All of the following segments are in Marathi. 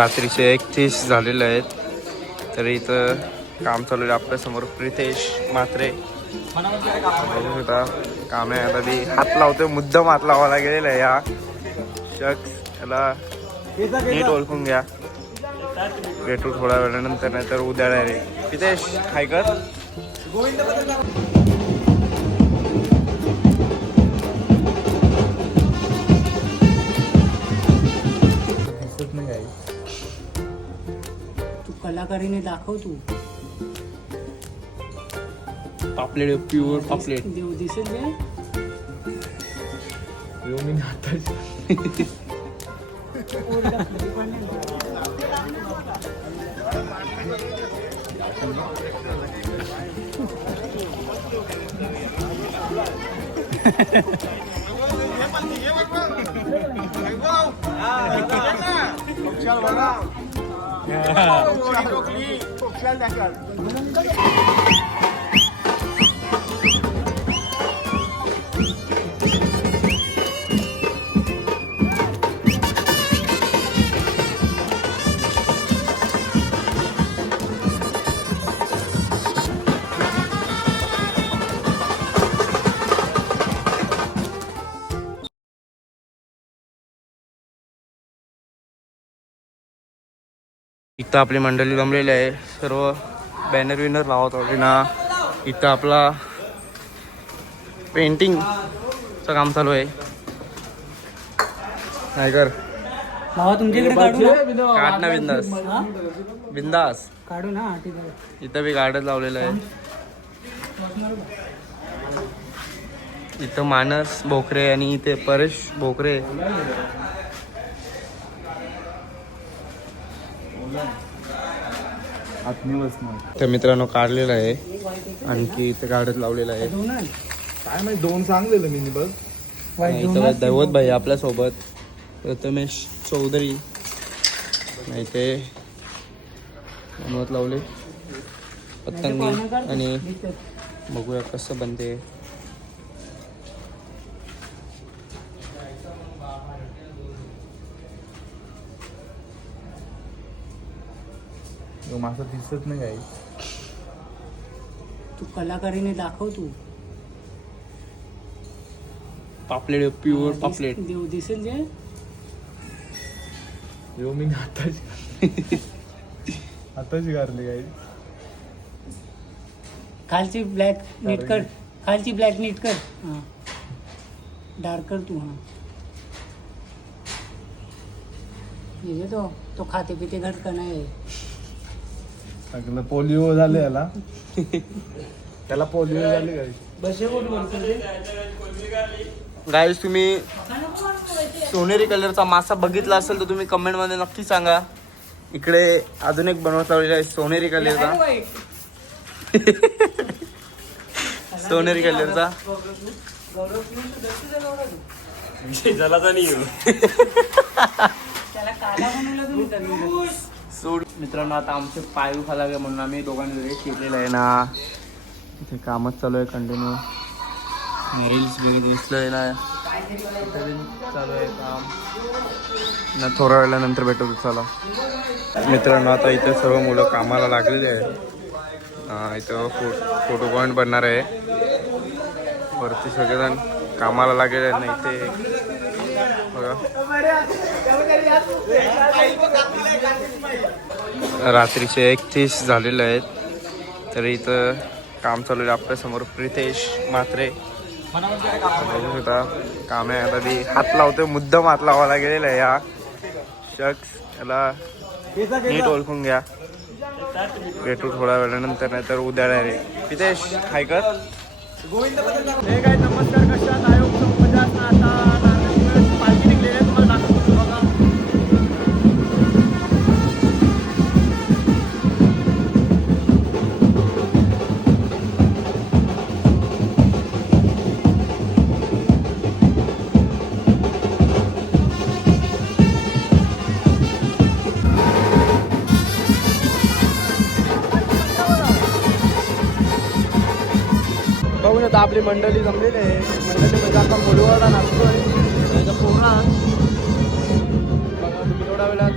रात्रीचे 1:30 झालेले आहेत. तर इथं काम चालू आहे आपल्यासमोर. प्रितेश म्हात्रे बघू शकता काम आहे. आता मी हात लावतोय, मुद्दाम हात लावायला गेलेला आहे. या शख्स याला नीट ओळखून घ्या. भेटू थोड्या वेळानंतर, नाही तर उद्या डायरेक्ट. प्रितेश हाय कर. तू कलाकारीने दाखव. तू पापलेट, प्युअर पापलेट. देव दिसेल काय? इथं आपली मंडळी जमलेली आहे. सर्व बॅनर विनर लावत होते ना. इथं आपला पेंटिंगचं काम चालू आहे. नाही कर भावा तुमच्याकडे काढू ना. काढ ना बिंदास. हा? बिंदास काढू ना. ठीक आहे. इथं बी गार्डन लावलेलं आहे. इथं मानस भोकरे आणि इथे परेश भोकरे. तर मित्रांनो काढलेलं आहे. आणखी इथे गार्डन लावलेलं आहे. काय माहिती 2 सांगलेलं मी बस. इथं दैवत भाई आपल्यासोबत, प्रथमेश चौधरी नाही ते बनवत लावले पतंगी. आणि बघूया कसं बनते. मासा दिसत नाही काही. तू कलाकारीने दाखव. तू पापलेट, प्युअर पापलेट. देव दिसेल काय? येऊ मी आताच गारले काही. खालची ब्लॅक नीट कर. खालची ब्लॅक नीट कर. हां डार्क कर तू. हां हे तो खाते पिते घटका नाही. सगळं पोलिओ झाले याला. त्याला पोलिओ झाले काही. गाईस तुम्ही सोनेरी कलरचा मासा बघितला असेल तर तुम्ही कमेंट मध्ये नक्की सांगा. इकडे अजून एक बनवत लावलेला आहे सोनेरी कलरचा. सोनेरी कलरचा सोड. मित्रांनो आता आमचे पाय दुखायला लागले म्हणून आम्ही दोघांनी रेस्ट घेतलेला आहे ना. इथे कामच चालू आहे कंटिन्यू. रील्स बघित दिसलंय ना. चालू आहे काम ना. थोड्या वेळानंतर भेटतो. चला मित्रांनो आता इथे सर्व मुलं कामाला लागलेले आहे. इथं फोटो पॉईंट बनणार आहे. वरती सगळेजण कामाला लागलेले आहेत ना. इथे बघा रात्रीचे 1:30 झालेले आहेत. तर इथं काम चालू आहे आपल्यासमोर. प्रितेश म्हात्रे बघू शकता काम आहे. आता मी हात लावतोय, मुद्दाम हात लावायला गेलेला आहे. या शख्स याला नीट ओळखून घ्या. भेटू थोड्या वेळानंतर, नाही तर उद्या डायरेक्ट. प्रितेश हाय कर. नमस्कार. कशात आयोग आता पालखी निघलेली आहे. तुम्हाला दाखवतो बघा. बघून आता आपली मंडळी जमलेली आहे. मंडळीमध्ये आता मुलवाडा नाचतोय. पूर्ण बघा तुम्ही थोड्या वेळात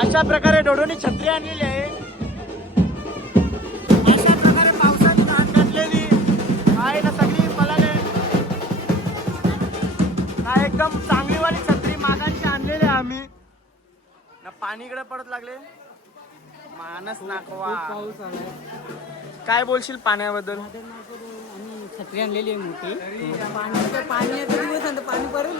अशा प्रकारे डोडोनी छत्री आणलेली आहे. अशा प्रकारे पावसात हात घातलेली आहे ना सगळी पलाले ना एकदम चांगलीवाली छत्री मागांची आणलेली आहे आम्ही ना. पाणी इकडे पडत लागले मानस नाकवा. पाऊस आलाय. काय बोलशील पाण्याबद्दल? आम्ही छत्री आणलेली आहे मोठी. पाणी येतं दिवस आणि पाणी पडेल.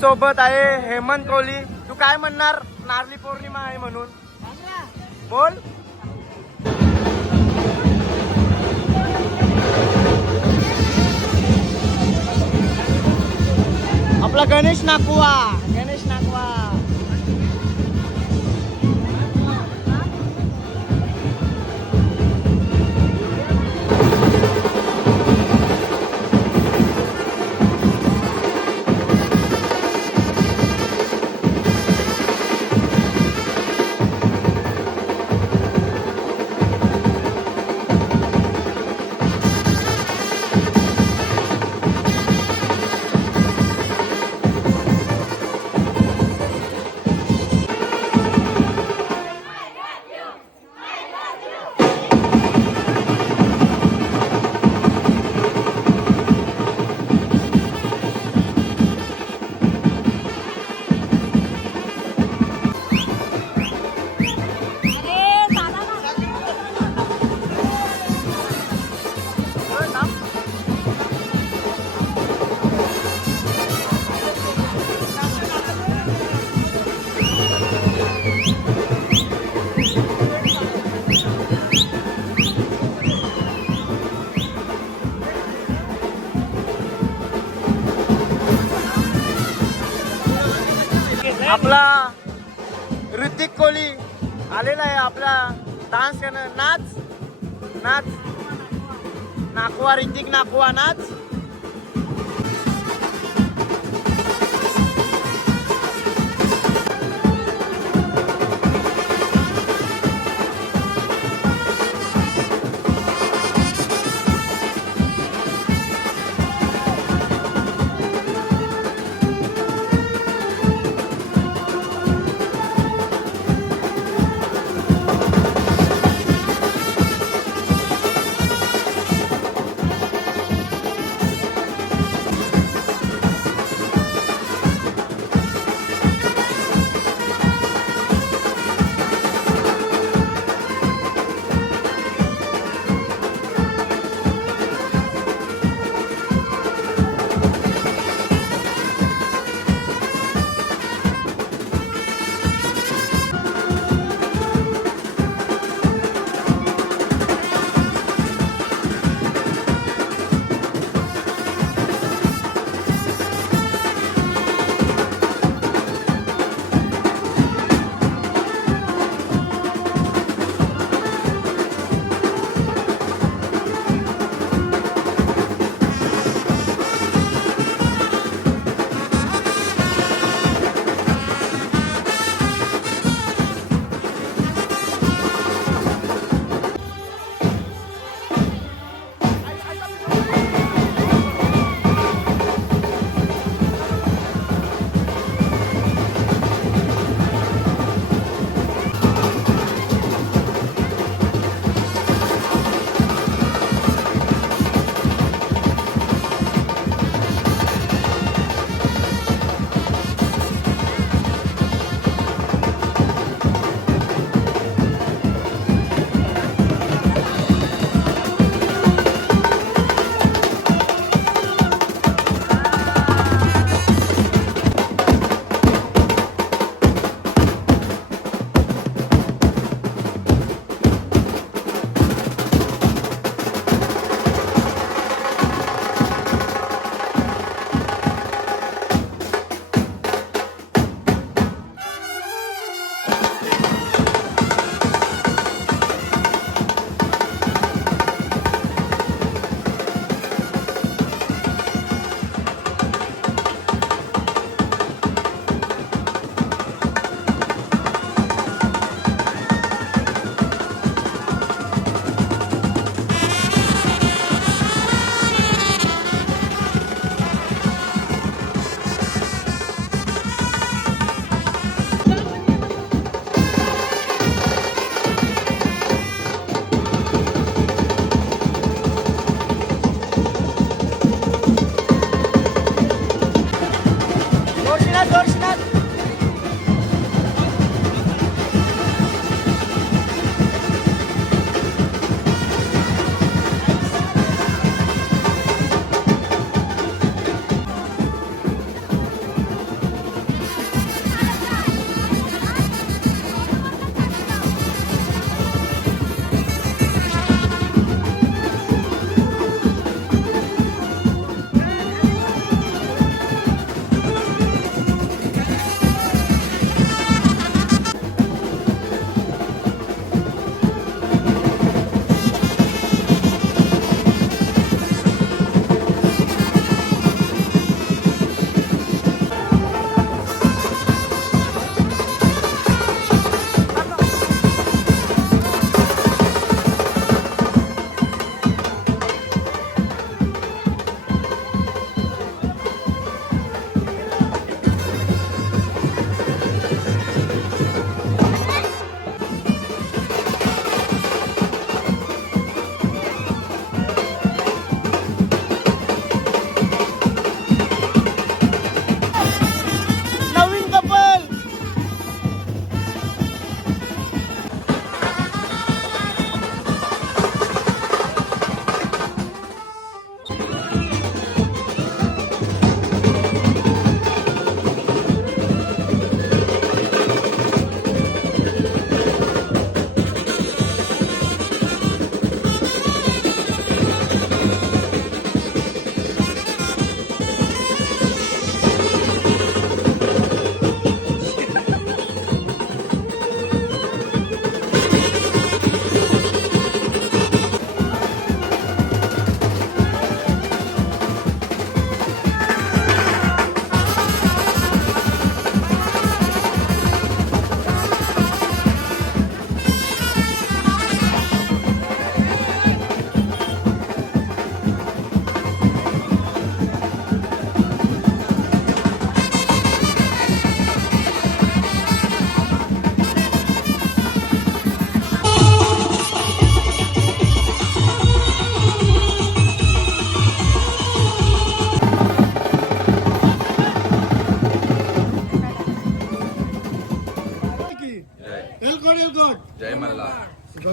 सोबत आहे हेमंत कोहली. तू काय म्हणणार नारळी पौर्णिमा आहे म्हणून? बोल. आपला गणेश नाकुआ. गणेश नाकुआ. आपला ऋतिक कोहली आलेला आहे आपला डान्स करणं. नाच नाच नाकुआ. ऋतिक नाकुआ नाच.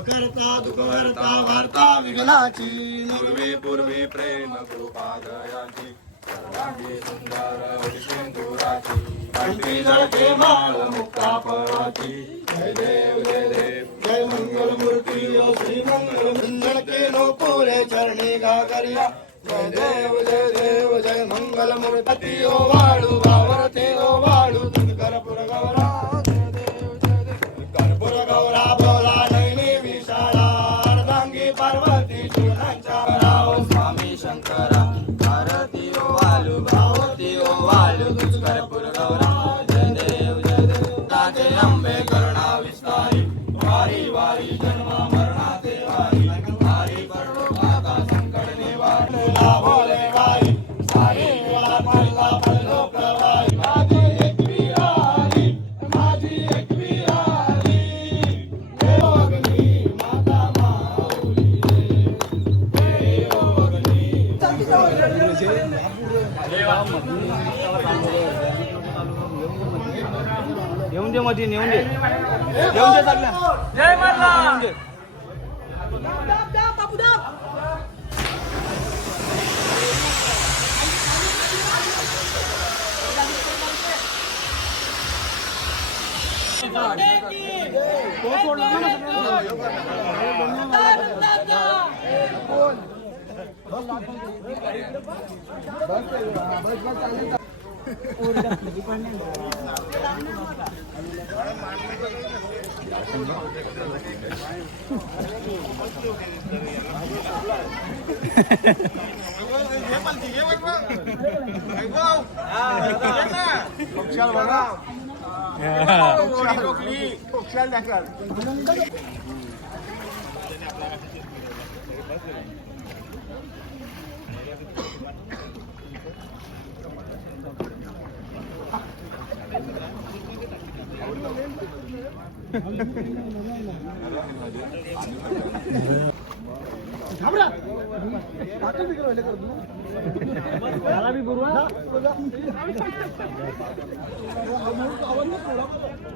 करता दुःखहर्ता वार्ता विघ्नाची पूर्वी प्रेम कृपा दयाची सर्वांगी सुंदर सिंदुराची कंठी जळके माळ मुक्ता फळाची जय देव जय मंगल मूर्ती श्री मंगल जळके नो पुरे चरणी गागरिया जय देव जय मंगल मूर्ती ओ वाळू गावरते ओ वाळू कर्पूर गौरा कर्पूर गौरा बोला नैनी विशाला अर्धांगी पार्वती चूर्णांच्या राव स्वामी शंकरा आरती ओ वाळू गावरती ओ वाळू कर्पूर गौरा जय देव ताजे अंबे करुणा विस्तारी वारी वारी जन्म मरणाचे वारी वारी करो काका संकट निवारण भोले वारी सारी वेळा पडला पडलो प्रवाही माझी एकवी आली माझी एकवी आली देव अग्नी माता माऊली देव अग्नी येऊन दे मध्ये येऊन दे सगळ्या जय मल्हार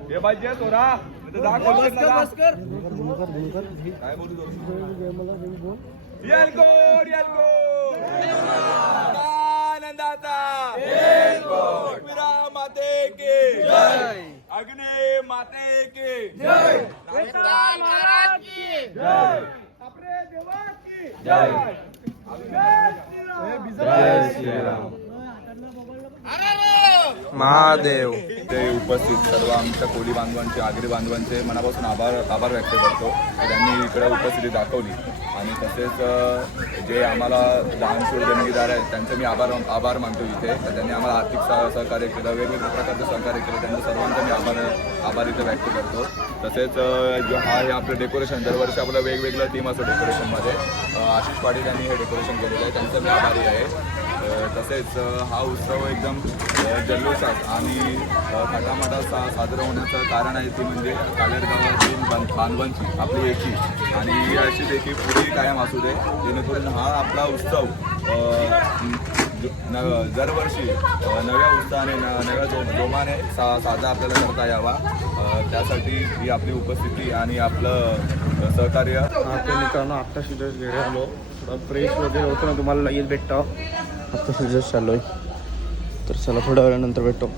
हे पाहिजे तोरा काय बोलू आनंदाचा माते के जय अग्नि माते के जय महाराज की जय अपने देवा की जय जय श्रीराम महादेव ते उपस्थित सर्व आमच्या कोळी बांधवांचे आगरी बांधवांचे मनापासून आभार व्यक्त करतो त्यांनी इकडे उपस्थिती दाखवली आणि तसेच जे आम्हाला दानशूर देणगीदार आहेत त्यांचे मी आभार मानतो इथे तर त्यांनी आम्हाला आर्थिक सहकार्य केलं वेगवेगळ्या प्रकारचं सहकार्य केलं त्यांचं सर्वांचा मी आभार इथे व्यक्त करतो तसेच जो हे आपलं डेकोरेशन दरवर्षी आपलं वेगवेगळं थीम असतं डेकोरेशनमध्ये आशिष पाटील यांनी हे डेकोरेशन केलेलं आहे त्यांचं मी आभारी आहे तसेच हा उत्सव एकदम जल्लोषात आणि थाटामाटात साजरा होण्याचं कारण आहे ती म्हणजे कालेरगावातील बांधवांची आपली एकी आणि ही अशीच एकी पुढे कायम असू दे जेणेकरून हा आपला उत्सव दरवर्षी नव्या उत्साहाने नव्या जोमाने साजरा आपल्याला करता यावा त्यासाठी ही आपली उपस्थिती आणि आपलं सहकार्य आपल्या मित्रांनो आत्ता सिरियस घरी आलो थोडं फ्रेश वगैरे होतं ना तुम्हाला लगेच भेटतो आत्ता सिरियस चालू आहे तर चला थोड्या वेळानंतर भेटतो